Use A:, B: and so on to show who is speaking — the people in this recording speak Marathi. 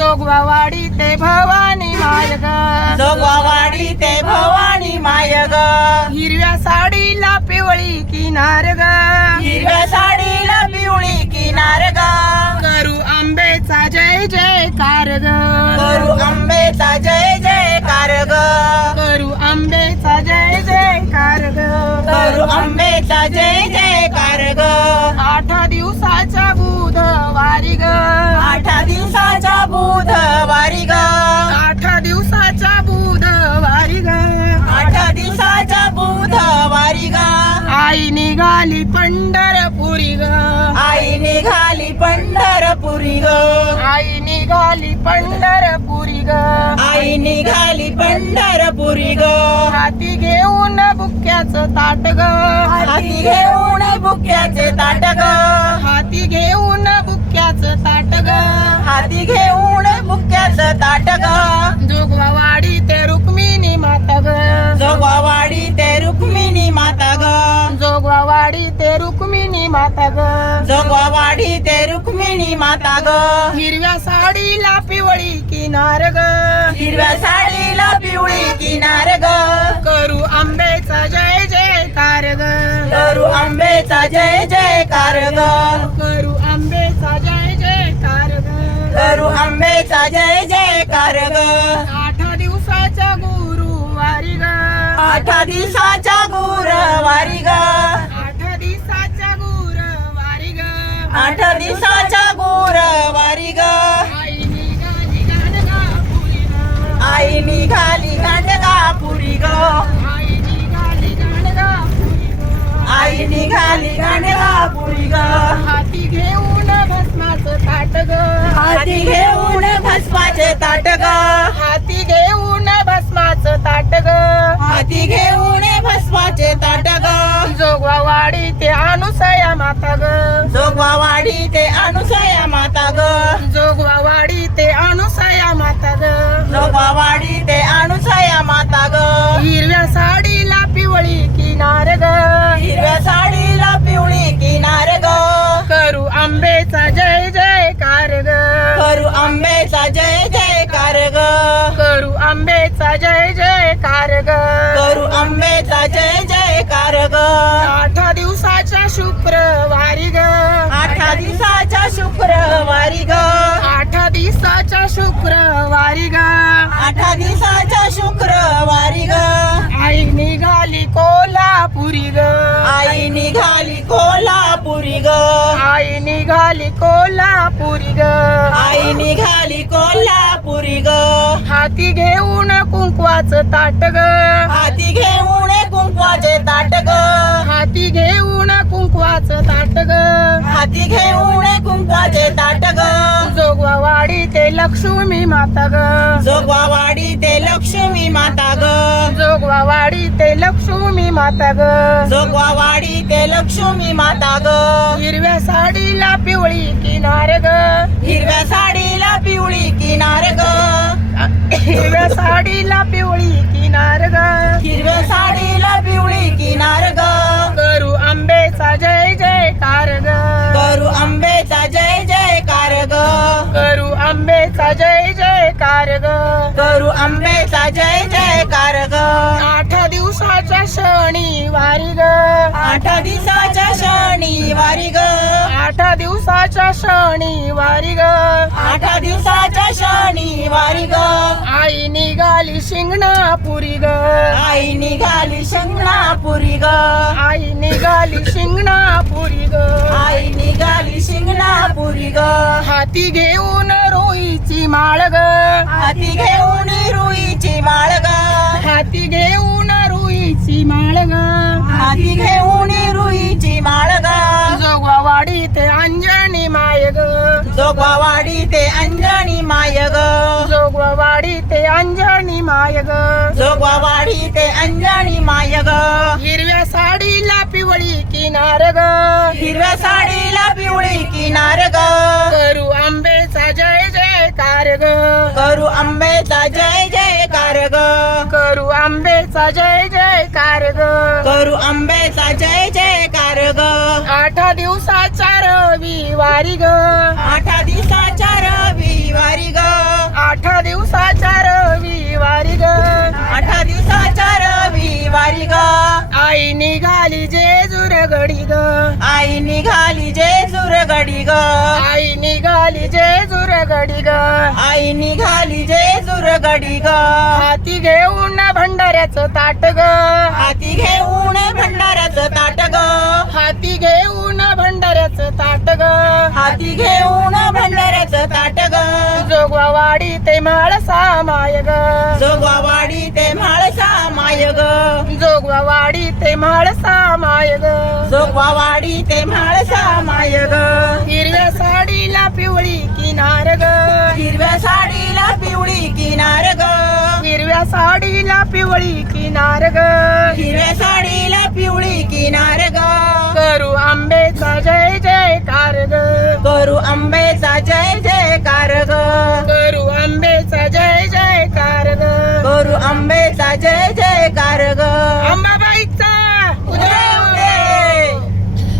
A: जोगवावाडी ते भवानी माय
B: जोगवावाडी ते भवानी माय ग
A: हिरव्या साडीला पिवळी किनार ग.
B: हिरव्या साडीला पिवळी किनार ग.
A: करू आंबेचा जय जयकार ग.
B: करू आंबेचा जय जयकार ग.
A: करू आंबेचा जय जयकार ग.
B: करू आंबेचा जय जयकार ग.
A: आठ दिवसाच्या बुधवारी ग.
B: आठ दिवसाच्या बुधवारी ग.
A: आठ दिवसाच्या बुधवारी ग.
B: आठ दिवसाच्या बुधवारी ग.
A: आई निघाली पंढरपुरी ग.
B: आई निघाली पंढरपुरी ग.
A: आई निघाली पंढरपुरी ग.
B: आई निघाली पंढरपुरी ग.
A: हाती घेऊन बुक्याचं ताट ग.
B: हाती घेऊन बुक्याचे ताट ग.
A: हाती घेऊन बुक्याचं माता ग.
B: जोगवावाडी ते रुक्मिणी माता ग.
A: हिरव्या साडीला पिवळी किनार ग.
B: हिरव्या साडीला पिवळी किनार ग.
A: करू आंबेचा जय जयकार ग.
B: करू आंबेचा जय जयकार ग.
A: करू आंबेचा जय जयकार ग.
B: करू आंबेचा जय जयकार ग.
A: आठ दिवसाच्या गुरुवारी ग.
B: आठ दिवसाच्या गुरुवारी ग
A: आठ दिवसाच्या गुरुवारी ग
B: आठ दिवसाच्या गुरुवारी ग
A: आई निघाली गाणगापुरी ग
B: आई निघाली गांडगापुरी ग
A: आई निघाली गाणगापुरी ग
B: आई निघाली गांडगापुरी ग
A: हाती घेऊन भस्माचं ताट ग
B: हाती घेऊन भस्माचे ताट ग
A: हाती घेऊन भस्माचं ताट ग
B: हाती घेऊन भस्माचे ताट ग
A: जोगवावाडी ते अनुसया माता ग
B: जोगवावाडी ते अनुसया माता ग.
A: जोगवावाडी ते अनुसया माता ग.
B: जोगवावाडी ते अनुसया माता ग.
A: हिरव्या साडीला पिवळी किनार ग.
B: हिरव्या साडीला पिवळी किनार ग.
A: करू आंबेचा जय जयकार ग.
B: करू आंबेचा जय जयकार ग.
A: करू आंबेचा जय जयकार आठ दिवसाच्या शुक्रवारी ग.
B: आठ दिवसाच्या शुक्रवारी ग.
A: आठ दिवसाच्या शुक्रवारी ग. आई निघाली कोल्हापुरी ग.
B: आई निघाली कोल्हापुरी ग.
A: आई निघाली कोल्हापुरी ग.
B: आई निघाली कोल्हापुरी ग.
A: हाती घेऊन कुंकवाचं ताट ग.
B: हाती घेऊन कुंकवाचे ताट ग
A: जोगवावाडी ते लक्ष्मी माता ग
B: जोगवावाडी ते लक्ष्मी माता ग
A: जोगवावाडी ते लक्ष्मी माता ग
B: जोगवावाडी ते लक्ष्मी माता ग
A: हिरव्या साडीला पिवळी किनार ग
B: हिरव्या साडीला पिवळी किनार ग
A: हिरव्या साडीला पिवळी किनार ग
B: हिरव्या साडीला पिवळी किनार ग
A: करू आंबेचा जय जयकार
B: आंबेचा जय जयकार ग.
A: आठ दिवसाच्या शनिवारी ग.
B: आठ दिवसाच्या शनिवारी ग.
A: आठ दिवसाच्या शनिवारी ग.
B: आठ दिवसाच्या शनिवारी ग.
A: आई निघाली शिंगणापुरी ग.
B: आई निघाली शिंगणापुरी ग.
A: आई निघाली शिंगणापुरी ग.
B: आई निघाली शिंगणापुरी ग.
A: हाती घेऊन रोईची माळ ग
B: हाती घेऊन रुईची माळ ग
A: हाती घेऊन रुईची माळ ग
B: हाती घेऊन रुईची माळ ग
A: जोगवावाडी ते अंजनी माय ग
B: जोगवावाडी ते अंजनी माय ग
A: जोगवावाडी ते अंजनी माय ग
B: जोगवावाडी ते अंजनी माय ग
A: हिरव्या साडीला पिवळी किनार ग
B: हिरव्या साडीला पिवळी किनार ग
A: करू आंबेचा जय जय कार
B: करू आंबेचा जय जय
A: कार ग. आठा दिवसाचा रविवारी
B: ग. आठ दिवसाचा रविवारी ग.
A: आठ दिवसाचा रविवारी ग.
B: आठ दिवसाचा रविवारी ग.
A: आई निघाली जे गडी ग.
B: आई निघाली जेजूर गडी ग.
A: आई निघाली जे गडी ग.
B: आई निघाली जे गडी ग.
A: हाती घेऊन भंडाऱ्याचं ताट ग.
B: हाती घेऊन भंडाऱ्याचं ताट ग.
A: हाती घेऊन भंडाऱ्याचं ताट ग.
B: हाती घेऊन भंडाऱ्याचं ताट ग.
A: जोगवावाडी ते म्हाळसा माय ग.
B: जोगवावाडी ते म्हाळसा माय ग.
A: जोगवावाडी ते म्हाळसा माय ग
B: जोगवावाडी ते म्हाळसा माय ग
A: हिरव्या साडीला पिवळी किनार ग
B: हिरव्या साडीला पिवळी किनार ग
A: हिरव्या साडीला पिवळी किनार ग
B: हिरव्या साडीला पिवळी किनार ग
A: करू आंबेचा जय जयकार ग
B: करू आंबेचा जय